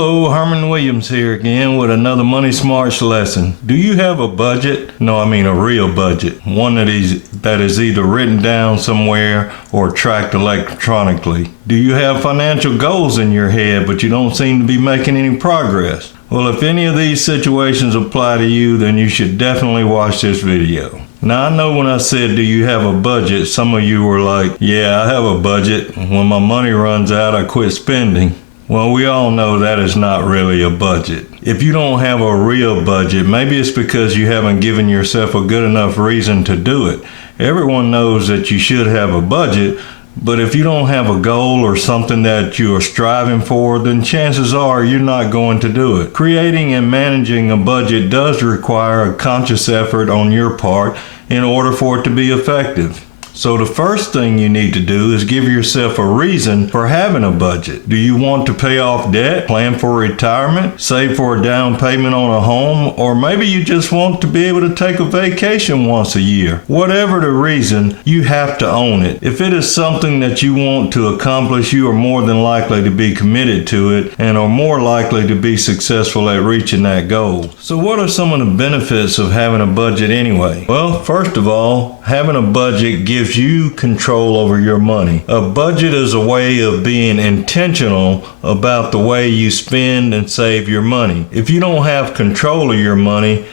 Hello, Herman Williams here again with another Money Smarts lesson. Do you have a budget? No, I mean a real budget. One that is either written down somewhere or tracked electronically. Do you have financial goals in your head but you don't seem to be making any progress? Well, if any of these situations apply to you, then you should definitely watch this video. Now, I know when I said, do you have a budget, some of you were like, yeah, I have a budget. When my money runs out, I quit spending. Well, we all know that is not really a budget. If you don't have a real budget, maybe it's because you haven't given yourself a good enough reason to do it. Everyone knows that you should have a budget, but if you don't have a goal or something that you are striving for, then chances are you're not going to do it. Creating and managing a budget does require a conscious effort on your part in order for it to be effective. So the first thing you need to do is give yourself a reason for having a budget. Do you want to pay off debt, plan for retirement, save for a down payment on a home, or maybe you just want to be able to take a vacation once a year? Whatever the reason, you have to own it. If it is something that you want to accomplish, you are more than likely to be committed to it and are more likely to be successful at reaching that goal. So what are some of the benefits of having a budget anyway? Well, first of all, having a budget gives you control over your money. A budget is a way of being intentional about the way you spend and save your money. If you don't have control of your money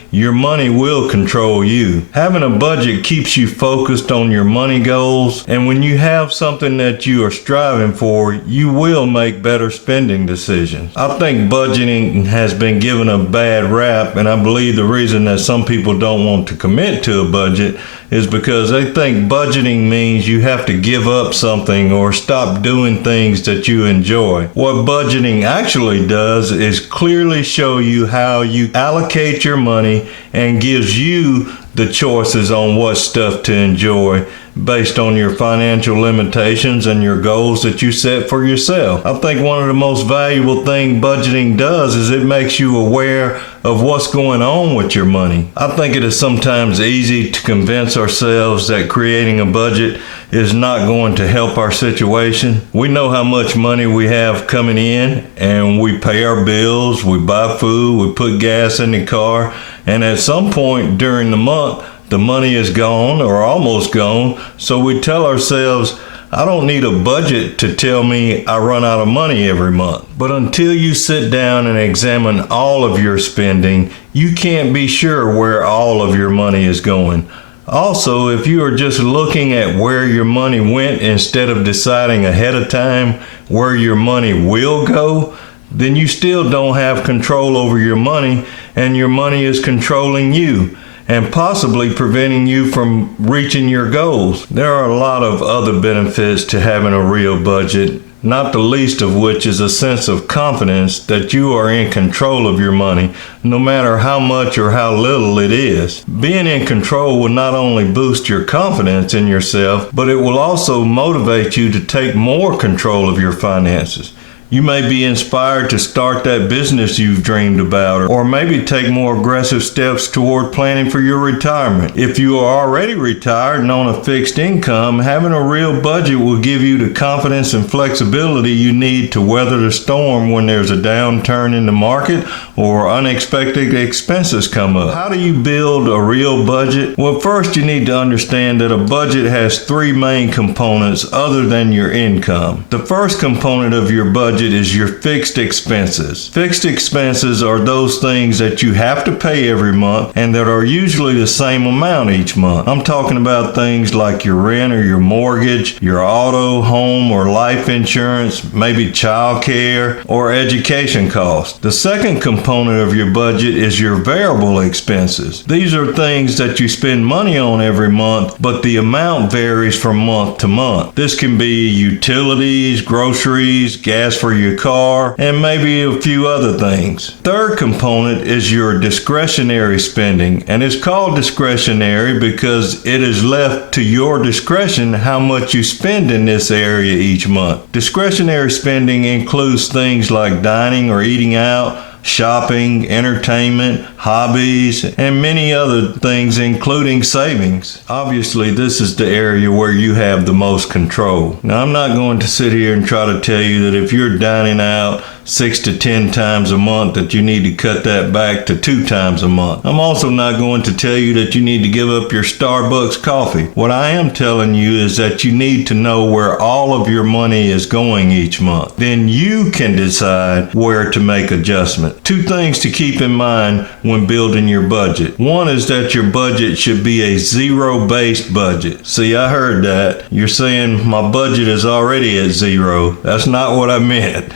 will control you. Having a budget keeps you focused on your money goals, and when you have something that you are striving for, you will make better spending decisions. I think budgeting has been given a bad rap, and I believe the reason that some people don't want to commit to a budget is because they think budgeting means you have to give up something or stop doing things that you enjoy. What budgeting actually does is clearly show you how you allocate your money and gives you the choices on what stuff to enjoy based on your financial limitations and your goals that you set for yourself. I think one of the most valuable things budgeting does is it makes you aware of what's going on with your money. I think it is sometimes easy to convince ourselves that creating a budget is not going to help our situation. We know how much money we have coming in and we pay our bills, we buy food, we put gas in the car, and at some point during the month, the money is gone or almost gone, so we tell ourselves, I don't need a budget to tell me I run out of money every month. But until you sit down and examine all of your spending, you can't be sure where all of your money is going. Also, if you are just looking at where your money went instead of deciding ahead of time where your money will go, then you still don't have control over your money, and your money is controlling you and possibly preventing you from reaching your goals. There are a lot of other benefits to having a real budget, not the least of which is a sense of confidence that you are in control of your money, no matter how much or how little it is. Being in control will not only boost your confidence in yourself, but it will also motivate you to take more control of your finances. You may be inspired to start that business you've dreamed about, or maybe take more aggressive steps toward planning for your retirement. If you are already retired and on a fixed income, having a real budget will give you the confidence and flexibility you need to weather the storm when there's a downturn in the market or unexpected expenses come up. How do you build a real budget? Well, first you need to understand that a budget has three main components other than your income. The first component of your budget is your fixed expenses. Fixed expenses are those things that you have to pay every month and that are usually the same amount each month. I'm talking about things like your rent or your mortgage, your auto, home, or life insurance, maybe child care, or education costs. The second component of your budget is your variable expenses. These are things that you spend money on every month, but the amount varies from month to month. This can be utilities, groceries, gas for your car, and maybe a few other things. Third component is your discretionary spending, and it's called discretionary because it is left to your discretion how much you spend in this area each month. Discretionary spending includes things like dining or eating out, shopping, entertainment, hobbies, and many other things, including savings. Obviously, this is the area where you have the most control. Now, I'm not going to sit here and try to tell you that if you're dining out, 6 to 10 times a month, that you need to cut that back to 2 times a month. I'm also not going to tell you that you need to give up your Starbucks coffee. What I am telling you is that you need to know where all of your money is going each month. Then you can decide where to make adjustments. 2 things to keep in mind when building your budget. One is that your budget should be a zero-based budget. See, I heard that. You're saying my budget is already at zero. That's not what I meant.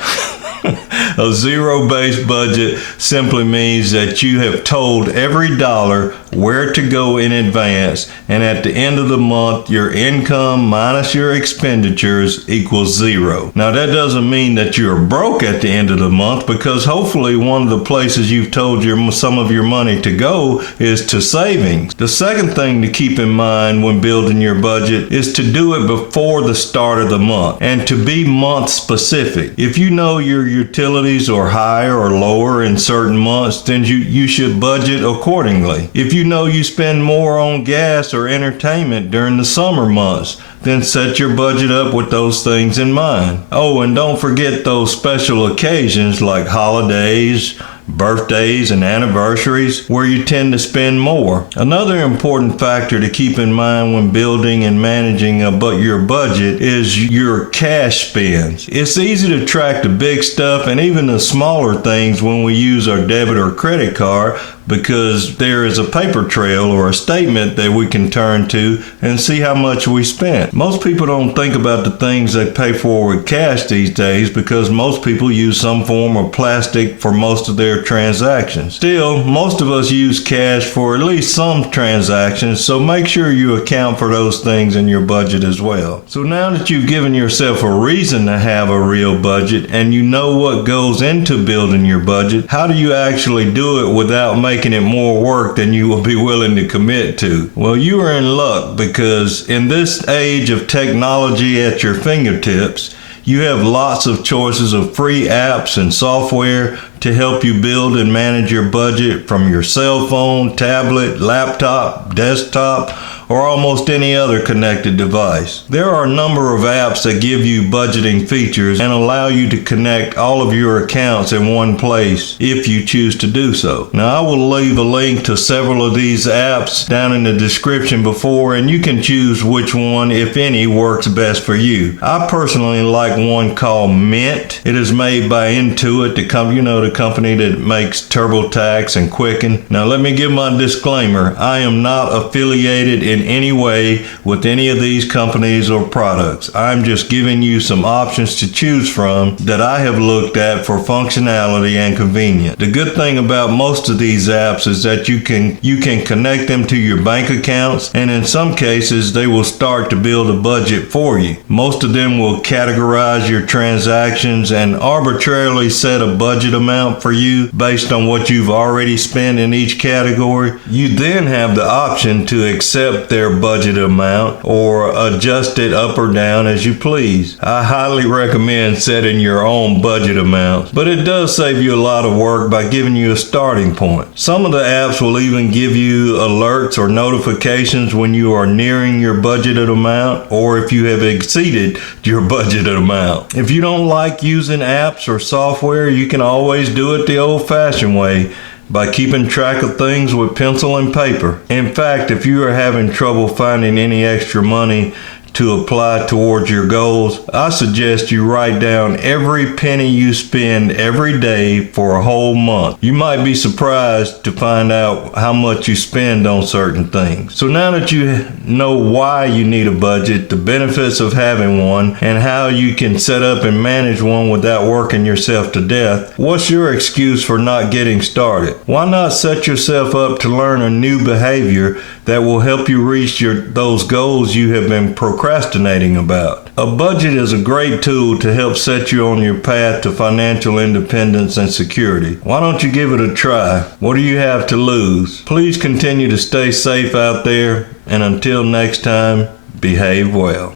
A zero-based budget simply means that you have told every dollar where to go in advance, and at the end of the month, your income minus your expenditures equals zero. Now, that doesn't mean that you're broke at the end of the month, because hopefully one of the places you've told some of your money to go is to savings. The second thing to keep in mind when building your budget is to do it before the start of the month and to be month specific. If you know your utilities are higher or lower in certain months, then you should budget accordingly. If you know you spend more on gas or entertainment during the summer months, then set your budget up with those things in mind. Oh, and don't forget those special occasions like holidays, birthdays, and anniversaries where you tend to spend more. Another important factor to keep in mind when building and managing your budget is your cash spends. It's easy to track the big stuff and even the smaller things when we use our debit or credit card, because there is a paper trail or a statement that we can turn to and see how much we spent. Most people don't think about the things they pay for with cash these days because most people use some form of plastic for most of their transactions. Still, most of us use cash for at least some transactions, so make sure you account for those things in your budget as well. So now that you've given yourself a reason to have a real budget and you know what goes into building your budget, how do you actually do it without making it more work than you will be willing to commit to? Well, you are in luck, because in this age of technology at your fingertips, you have lots of choices of free apps and software to help you build and manage your budget from your cell phone, tablet, laptop, desktop, or almost any other connected device. There are a number of apps that give you budgeting features and allow you to connect all of your accounts in one place if you choose to do so. Now, I will leave a link to several of these apps down in the description before, and you can choose which one, if any, works best for you. I personally like one called Mint. It is made by Intuit, the company that makes TurboTax and Quicken. Now, let me give my disclaimer. I am not affiliated in any way with any of these companies or products. I'm just giving you some options to choose from that I have looked at for functionality and convenience. The good thing about most of these apps is that you can connect them to your bank accounts, and in some cases they will start to build a budget for you. Most of them will categorize your transactions and arbitrarily set a budget amount for you based on what you've already spent in each category. You then have the option to accept their budget amount or adjust it up or down as you please. I highly recommend setting your own budget amount, but it does save you a lot of work by giving you a starting point. Some of the apps will even give you alerts or notifications when you are nearing your budgeted amount or if you have exceeded your budgeted amount. If you don't like using apps or software, you can always do it the old-fashioned way, by keeping track of things with pencil and paper. In fact, if you are having trouble finding any extra money to apply towards your goals, I suggest you write down every penny you spend every day for a whole month. You might be surprised to find out how much you spend on certain things. So now that you know why you need a budget, the benefits of having one, and how you can set up and manage one without working yourself to death, what's your excuse for not getting started? Why not set yourself up to learn a new behavior that will help you reach those goals you have been procrastinating about? A budget is a great tool to help set you on your path to financial independence and security. Why don't you give it a try? What do you have to lose? Please continue to stay safe out there, and until next time, behave well.